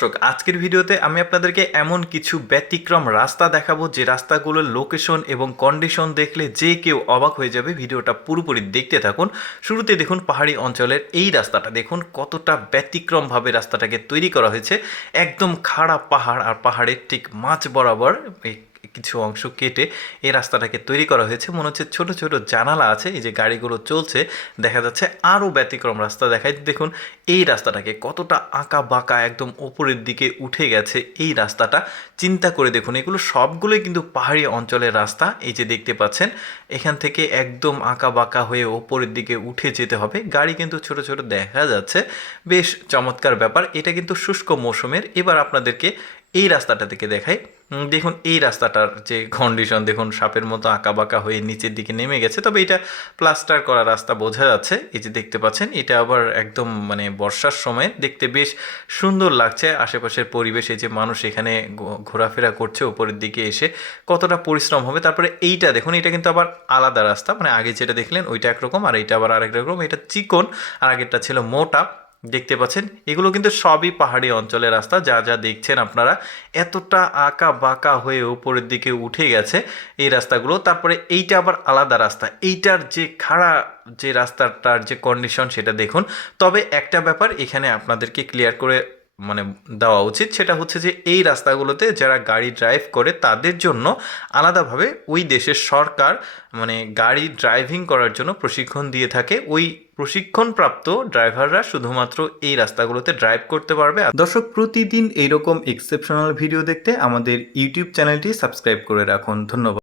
দর্শক, আজকের ভিডিওতে আমি আপনাদেরকে এমন কিছু ব্যতিক্রম রাস্তা দেখাবো যে রাস্তাগুলোর লোকেশন এবং কন্ডিশন দেখলে যে কেউ অবাক হয়ে যাবে। ভিডিওটা পুরোপুরি দেখতে থাকুন। শুরুতে দেখুন পাহাড়ি অঞ্চলের এই রাস্তাটা, দেখুন কতটা ব্যতিক্রমভাবে রাস্তাটাকে তৈরি করা হয়েছে। একদম খাড়া পাহাড় আর পাহাড়ের ঠিক মাঝ বরাবর কিছু অংশ কেটে এই রাস্তাটাকে তৈরি করা হয়েছে। মনে হচ্ছে ছোট ছোট জানালা আছে, এই যে গাড়িগুলো চলছে দেখা যাচ্ছে। আরও ব্যতিক্রম রাস্তা দেখায়, দেখুন এই রাস্তাটাকে কতটা আঁকা বাঁকা একদম ওপরের দিকে উঠে গেছে এই রাস্তাটা। চিন্তা করে দেখুন, এগুলো সবগুলোই কিন্তু পাহাড়ি অঞ্চলের রাস্তা। এই যে দেখতে পাচ্ছেন এখান থেকে একদম আঁকা বাঁকা হয়ে ওপরের দিকে উঠে যেতে হবে। গাড়ি কিন্তু ছোট ছোট দেখা যাচ্ছে, বেশ চমৎকার ব্যাপার। এটা কিন্তু শুষ্ক মৌসুমের। এবার আপনাদেরকে এই রাস্তাটা থেকে দেখাই। দেখুন এই রাস্তাটার যে কন্ডিশন, দেখুন সাপের মতো আঁকা বাঁকা হয়ে নিচের দিকে নেমে গেছে, তবে এটা প্লাস্টার করা রাস্তা বোঝা যাচ্ছে। এই যে দেখতে পাচ্ছেন এটা আবার একদম মানে বর্ষার সময় দেখতে বেশ সুন্দর লাগছে আশেপাশের পরিবেশ। এই যে মানুষ এখানে ঘোরাফেরা করছে উপরের দিকে এসে, কতটা পরিশ্রম হবে। তারপরে এইটা দেখুন, এটা কিন্তু আবার আলাদা রাস্তা, মানে আগে যেটা দেখলেন ওইটা একরকম আর এইটা আবার আরেক রকম। এটা চিকন আর আগেরটা ছিল মোটা। দেখতে পাচ্ছেন এগুলো কিন্তু সবই পাহাড়ি অঞ্চলের রাস্তা। যা যা দেখছেন আপনারা এতটা আঁকা বাঁকা হয়ে উপরের দিকে উঠে গেছে এই রাস্তাগুলো। তারপরে এইটা আবার আলাদা রাস্তা, এইটার যে খাড়া যে রাস্তাটার যে কন্ডিশন সেটা দেখুন। তবে একটা ব্যাপার এখানে আপনাদেরকে ক্লিয়ার করে মানে দেওয়া উচিত, সেটা হচ্ছে যে এই রাস্তাগুলোতে যারা গাড়ি ড্রাইভ করে তাদের জন্য আলাদাভাবে ওই দেশের সরকার মানে গাড়ি ড্রাইভিং করার জন্য প্রশিক্ষণ দিয়ে থাকে। ওই প্রশিক্ষণপ্রাপ্ত ড্রাইভাররা শুধুমাত্র এই রাস্তাগুলোতে ড্রাইভ করতে পারবে। দর্শক, প্রতিদিন এইরকম এক্সেপশনাল ভিডিও দেখতে আমাদের ইউটিউব চ্যানেলটি সাবস্ক্রাইব করে রাখুন। ধন্যবাদ।